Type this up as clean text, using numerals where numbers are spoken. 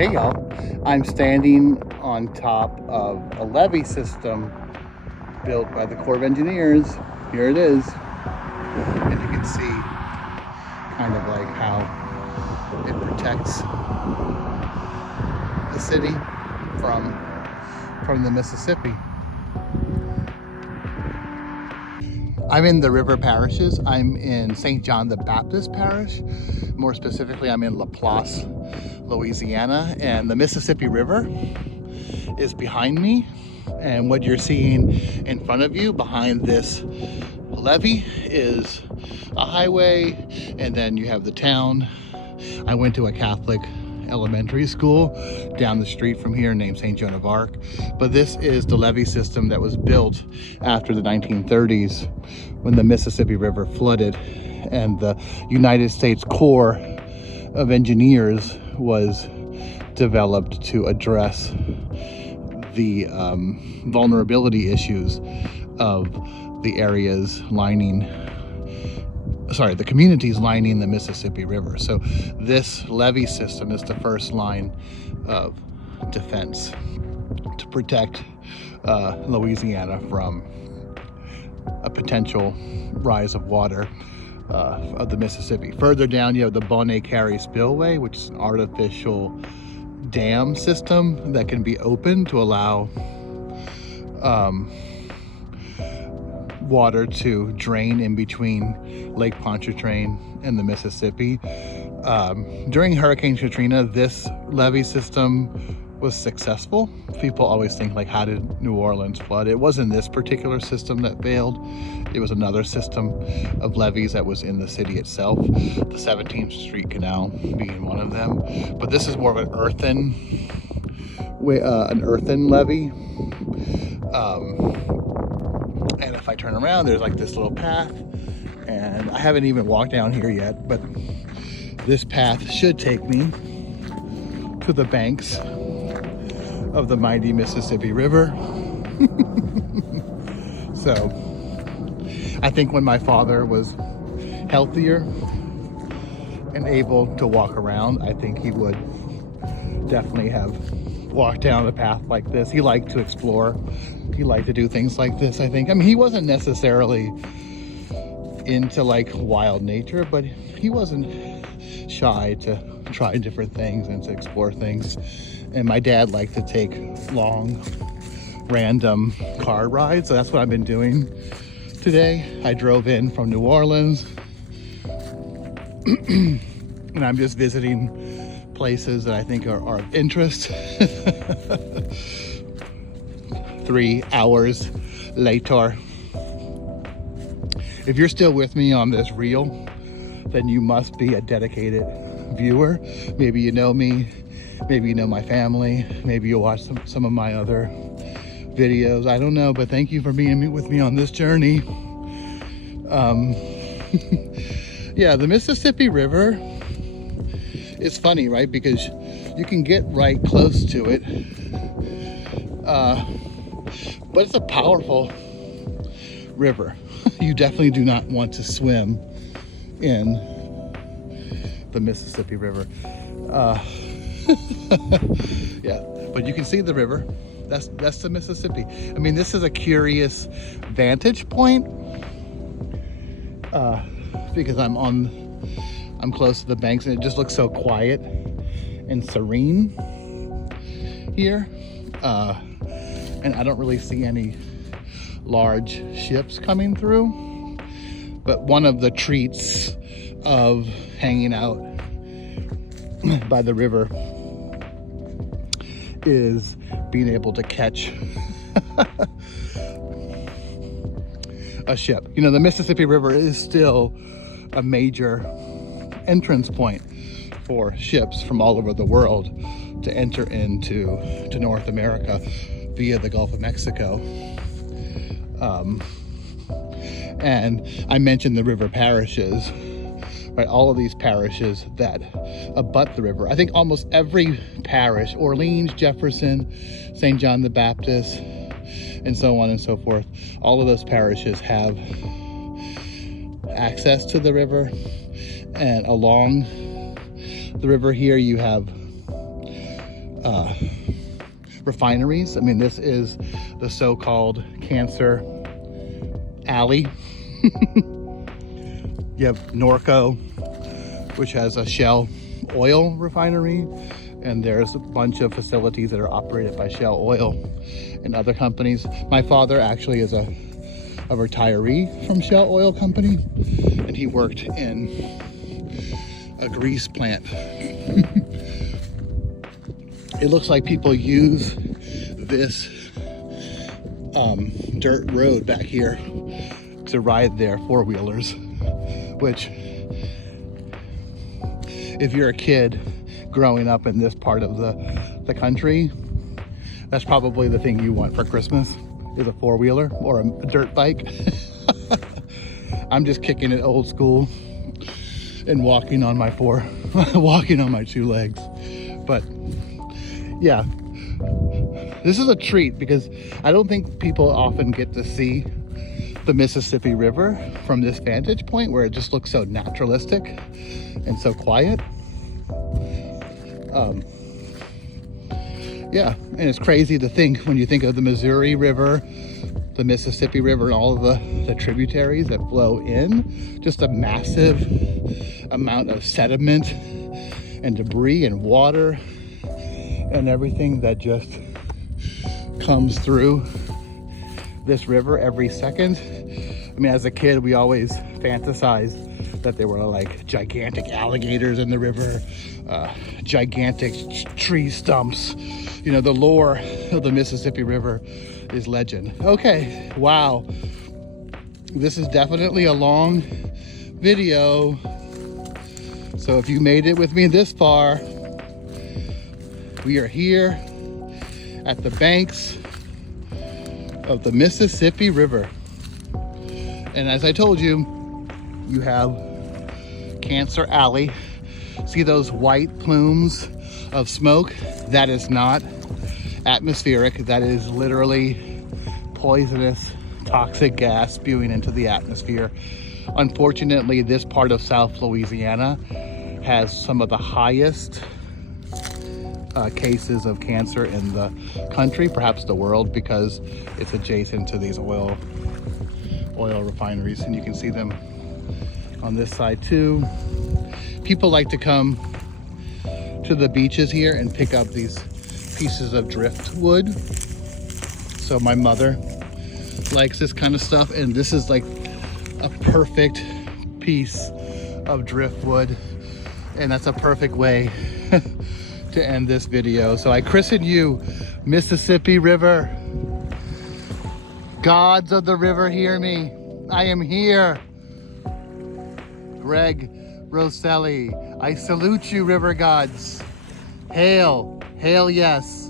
Hey y'all, I'm standing on top of a levee system built by the Corps of Engineers. Here it is. And you can see kind of like how it protects the city from the Mississippi. I'm in the river parishes. I'm in St. John the Baptist Parish. More specifically, I'm in LaPlace, Louisiana, and the Mississippi River is behind me. And what you're seeing in front of you behind this levee is a highway, and then you have the town. I went to a Catholic elementary school down the street from here named St. Joan of Arc, but this is the levee system that was built after the 1930s when the Mississippi River flooded, and the United States Corps of Engineers was developed to address the vulnerability issues of the areas the communities lining the Mississippi River. So this levee system is the first line of defense to protect Louisiana from a potential rise of water of the Mississippi. Further down, you have the Bonnet Carré Spillway, which is an artificial dam system that can be opened to allow water to drain in between Lake Pontchartrain and the Mississippi. During Hurricane Katrina, this levee system was successful. People always think, like, how did New Orleans flood? It wasn't this particular system that failed. It was another system of levees that was in the city itself, the 17th Street Canal being one of them. But this is more of an earthen levee. And if I turn around, there's like this little path, and I haven't even walked down here yet, but this path should take me to the banks of the mighty Mississippi River. So I think when my father was healthier and able to walk around, I think he would definitely have walked down a path like this. He liked to explore. He liked to do things like this, I think. I mean, he wasn't necessarily into like wild nature, but he wasn't shy to try different things and to explore things. And my dad liked to take long, random car rides. So that's what I've been doing today. I drove in from New Orleans and I'm just visiting places that I think are of interest. 3 hours later. If you're still with me on this reel, then you must be a dedicated viewer. Maybe you know me, maybe you know my family, maybe you'll watch some of my other videos. I don't know, but thank you for being with me on this journey. Yeah, the Mississippi River is funny, right? Because you can get right close to it, but it's a powerful river. You definitely do not want to swim in the Mississippi River. Yeah, but you can see the river. That's the Mississippi. I mean, this is a curious vantage point because I'm close to the banks, and it just looks so quiet and serene here. And I don't really see any large ships coming through. But one of the treats of hanging out by the river is being able to catch a ship. You know, the Mississippi River is still a major entrance point for ships from all over the world to enter into North America via the Gulf of Mexico. And I mentioned the river parishes, right? All of these parishes that abut the river. I think almost every parish, Orleans, Jefferson, St. John the Baptist, and so on and so forth, all of those parishes have access to the river. And along the river here, you have refineries. I mean, this is the so-called Cancer Alley. You have Norco, which has a Shell oil refinery, and there's a bunch of facilities that are operated by Shell Oil and other companies. My father actually is a retiree from Shell Oil Company, and he worked in a grease plant. It looks like people use this dirt road back here to ride their four-wheelers, which, if you're a kid growing up in this part of the country, that's probably the thing you want for Christmas, is a four-wheeler or a dirt bike. I'm just kicking it old school and walking on my two legs. But yeah, this is a treat because I don't think people often get to see the Mississippi River from this vantage point, where it just looks so naturalistic and so quiet. Yeah, and it's crazy to think, when you think of the Missouri River, the Mississippi River, and all of the tributaries that flow in, just a massive amount of sediment and debris and water and everything that just comes through this river every second. I mean, as a kid, we always fantasized that there were like gigantic alligators in the river, gigantic tree stumps. You know, the lore of the Mississippi River is legend. Okay, wow. This is definitely a long video. So if you made it with me this far, we are here at the banks of the Mississippi River. And as I told you, you have Cancer Alley. See those white plumes of smoke? That is not atmospheric. That is literally poisonous, toxic gas spewing into the atmosphere. Unfortunately, this part of South Louisiana has some of the highest cases of cancer in the country, perhaps the world, because it's adjacent to these oil refineries, and you can see them on this side too. People like to come to the beaches here and pick up these pieces of driftwood. So my mother likes this kind of stuff, and this is like a perfect piece of driftwood, and that's a perfect way to end this video. So I christen you Mississippi River. Gods of the river, hear me. I am here. Greg Rosselli, I salute you, river gods. Hail, hail yes.